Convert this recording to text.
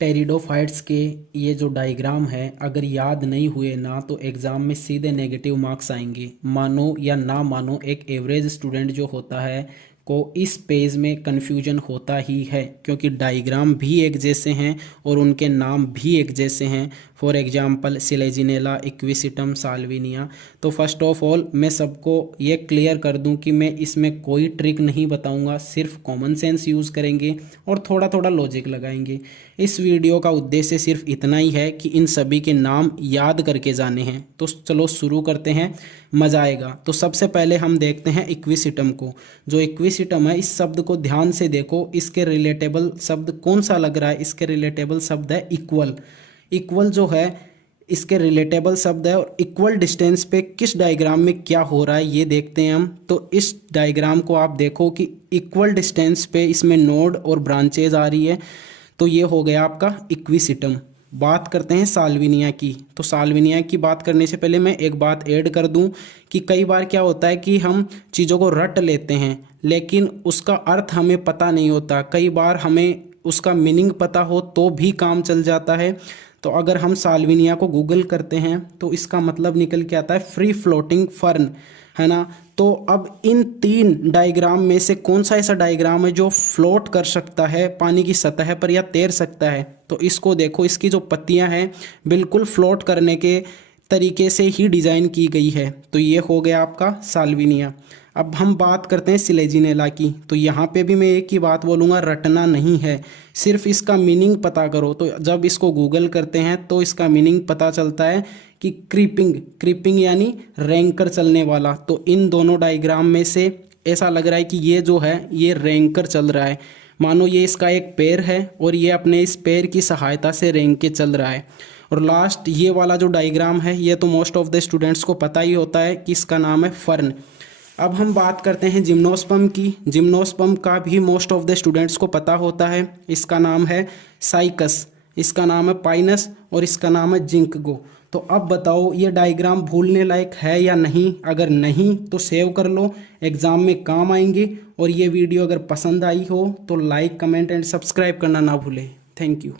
Pteridophytes के ये जो डायग्राम है, अगर याद नहीं हुए ना तो एग्ज़ाम में सीधे नेगेटिव मार्क्स आएंगे। मानो या ना मानो, एक एवरेज स्टूडेंट जो होता है को इस पेज में कन्फ्यूजन होता ही है, क्योंकि डायग्राम भी एक जैसे हैं और उनके नाम भी एक जैसे हैं। For example Selaginella, equisetum, Salvinia. तो फर्स्ट ऑफ ऑल मैं सबको ये क्लियर कर दूं कि मैं इसमें कोई ट्रिक नहीं बताऊंगा, सिर्फ कॉमन सेंस यूज़ करेंगे और थोड़ा थोड़ा लॉजिक लगाएंगे। इस वीडियो का उद्देश्य सिर्फ इतना ही है कि इन सभी के नाम याद करके जाने हैं। तो चलो शुरू करते हैं, मज़ा आएगा। तो सबसे पहले हम देखते हैं इक्विसिटम को। जो इक्विसिटम है, इस शब्द को ध्यान से देखो, इसके रिलेटेबल शब्द कौन सा लग रहा है? इसके रिलेटेबल शब्द है इक्वल। इक्वल जो है इसके रिलेटेबल शब्द है, और इक्वल डिस्टेंस पे किस डायग्राम में क्या हो रहा है ये देखते हैं हम। तो इस डायग्राम को आप देखो कि इक्वल डिस्टेंस पे इसमें नोड और ब्रांचेज आ रही है, तो ये हो गया आपका इक्विसिटम। बात करते हैं साल्विनिया की। तो साल्विनिया की बात करने से पहले मैं एक बात ऐड कर दूं कि कई बार क्या होता है कि हम चीज़ों को रट लेते हैं, लेकिन उसका अर्थ हमें पता नहीं होता। कई बार हमें उसका मीनिंग पता हो तो भी काम चल जाता है। तो अगर हम साल्विनिया को गूगल करते हैं तो इसका मतलब निकल के आता है फ्री फ्लोटिंग फर्न, है ना। तो अब इन तीन डायग्राम में से कौन सा ऐसा डायग्राम है जो फ्लोट कर सकता है पानी की सतह पर या तैर सकता है? तो इसको देखो, इसकी जो पत्तियां हैं बिल्कुल फ्लोट करने के तरीके से ही डिज़ाइन की गई है। तो ये हो गया आपका साल्विनिया। अब हम बात करते हैं सिलेजिनेला की। तो यहाँ पे भी मैं एक ही बात बोलूँगा, रटना नहीं है, सिर्फ इसका मीनिंग पता करो। तो जब इसको गूगल करते हैं तो इसका मीनिंग पता चलता है कि क्रीपिंग, क्रीपिंग यानी रैंकर चलने वाला। तो इन दोनों डायग्राम में से ऐसा लग रहा है कि ये जो है ये रैंकर चल रहा है। मानो ये इसका एक पैर है और ये अपने इस पैर की सहायता से रैंक के चल रहा है। और लास्ट ये वाला जो डायग्राम है, ये तो मोस्ट ऑफ द स्टूडेंट्स को पता ही होता है कि इसका नाम है फर्न। अब हम बात करते हैं जिम्नोस्पर्म की। जिम्नोस्पर्म का भी मोस्ट ऑफ द स्टूडेंट्स को पता होता है, इसका नाम है साइकस, इसका नाम है पाइनस और इसका नाम है जिंकगो। तो अब बताओ ये डायग्राम भूलने लायक है या नहीं? अगर नहीं तो सेव कर लो, एग्जाम में काम आएंगे। और ये वीडियो अगर पसंद आई हो तो लाइक, कमेंट एंड सब्सक्राइब करना ना भूलें। Thank you.